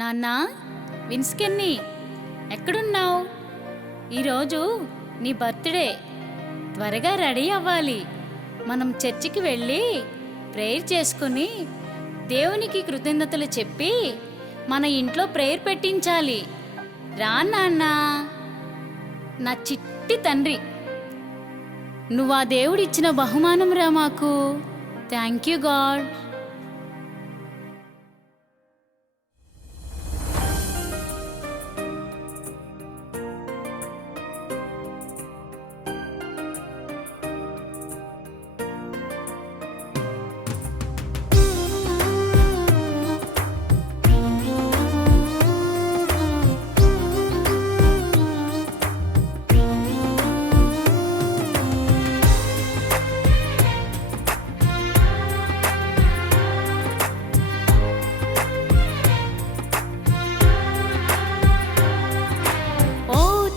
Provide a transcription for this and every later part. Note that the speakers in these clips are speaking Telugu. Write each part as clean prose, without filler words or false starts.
నాన్నా, విన్స్కెన్ని ఎక్కడున్నావు? ఈరోజు నీ బర్త్డే. త్వరగా రెడీ అవ్వాలి. మనం చర్చికి వెళ్ళి ప్రేయర్ చేసుకుని దేవునికి కృతజ్ఞతలు చెప్పి మన ఇంట్లో ప్రేయర్ పెట్టించాలి. రా నాన్నా, నా చిట్టి తండ్రి. నువ్వు ఆ దేవుడిచ్చిన బహుమానం రా మాకు. Thank you God.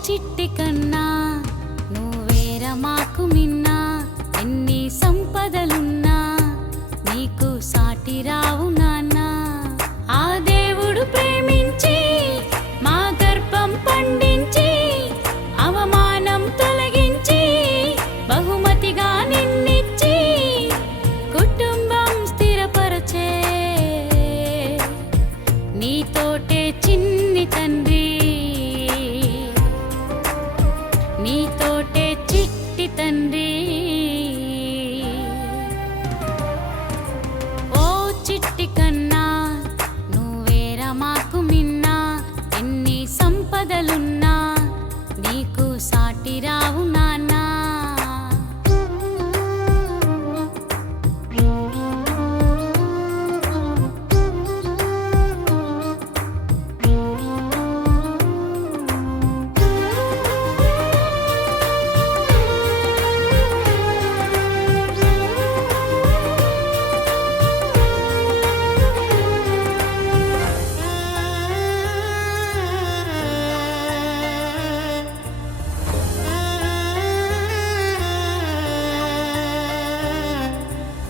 చిట్టి కన్నా నువ్వేరా మాకు మిన్నా, ఎన్ని సంపదలున్నా నీకు సాటి రావు నాన్నా. ఆ దేవుడు ప్రేమించి మా గర్భం పండించి అవమానం తొలగించి బహుమతిగా నిన్నిచ్చి కుటుంబం స్థిరపరచే నీతోటే చిన్ని తండ్రి, నీతోటే చిట్టి తండ్రి. ఓ చిట్టి కన్నా నువ్వేరా మాకు మిన్నా, ఎన్ని సంపదలున్నా నీకు సాటి రావు నాన్నా.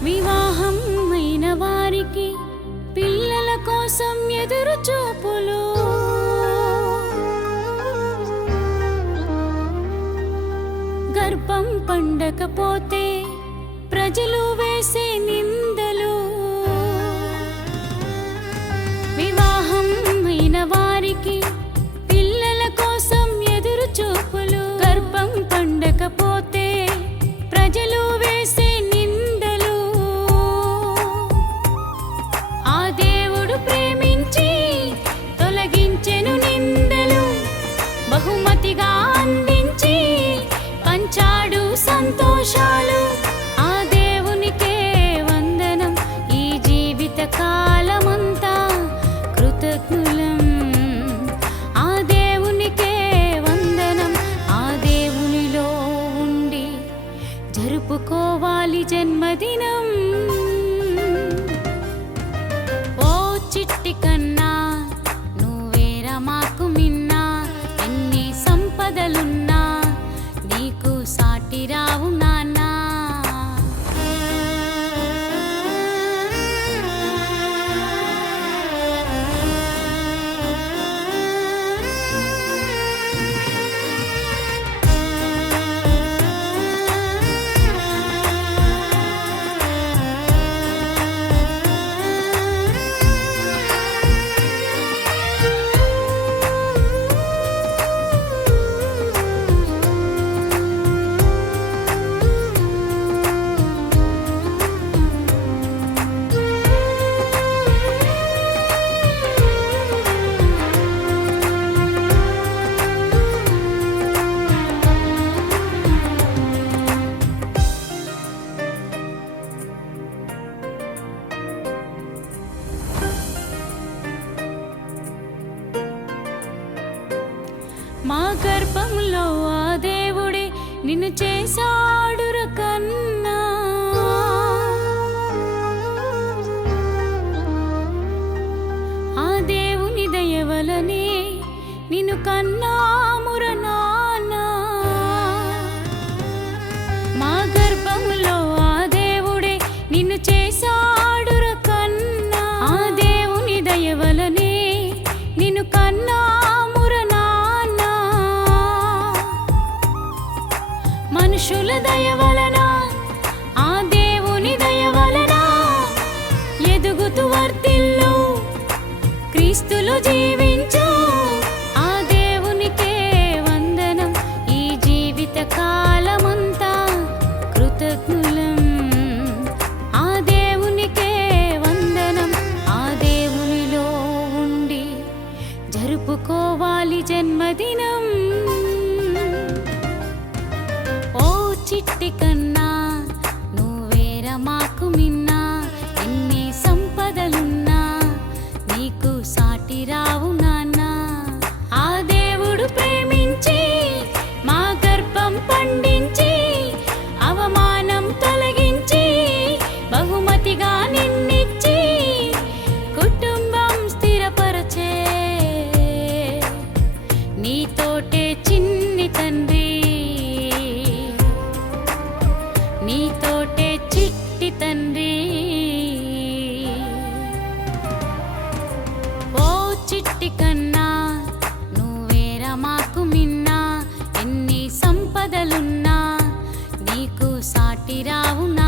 వివాహం అయిన వారికి పిల్లల కోసం ఎదురు చూపులు, గర్భం పండకపోతే ప్రజలు వేసే నిందలు. వివాహం అయిన వారికి పిల్లల కోసం ఎదురు చూపులు, గర్భం పండకపోతే ప్రజలు వేసే బహుమతిగా అందించి పంచాడు సంతోషాలు. ఆ దేవునికే వందనం, ఈ జీవిత కాలమంతా కృతజ్ఞులం. ఆ దేవునికే వందనం, ఆ దేవునిలో ఉండి జరుపుకోవాలి జన్మదినం. ఓ చిట్టి కన్నా నువ్వేరా మాకు మిన్నా, ఎన్ని సంపదలున్నా నీకు సాటి రావు నాన్నా. మనుషుల దయ వలన ఆ దేవుని దయ వలన ఎదుగుతూ వర్ధిల్లు క్రీస్తులో జీవించు ఆ దేవునికే వందనం ఈ జీవిత కాలమంతా కృతజ్ఞులం ఆ దేవునికే వందనం ఆ దేవునిలో ఉండి జరుపుకోవాలి జన్మదినం ఓ చిట్టి కన్నా నువ్వేరా మాకు మిన్నా ఎన్ని సంపదలున్నా నీకు సాటి రావు నాన్న ఆ దేవుడు ప్రేమించి మా గర్భం పండించి అవమానం తొలగించి బహుమతిగా నిన్నిచ్చి కుటుంబం స్థిరపరచే నీతోటే చిన్ని తండ్రి నీతోటే చిట్టి తండ్రి ఓ చిట్టి కన్నా నువ్వేరా మాకు మిన్నా ఎన్ని సంపదలున్నా నీకు సాటి రావు నా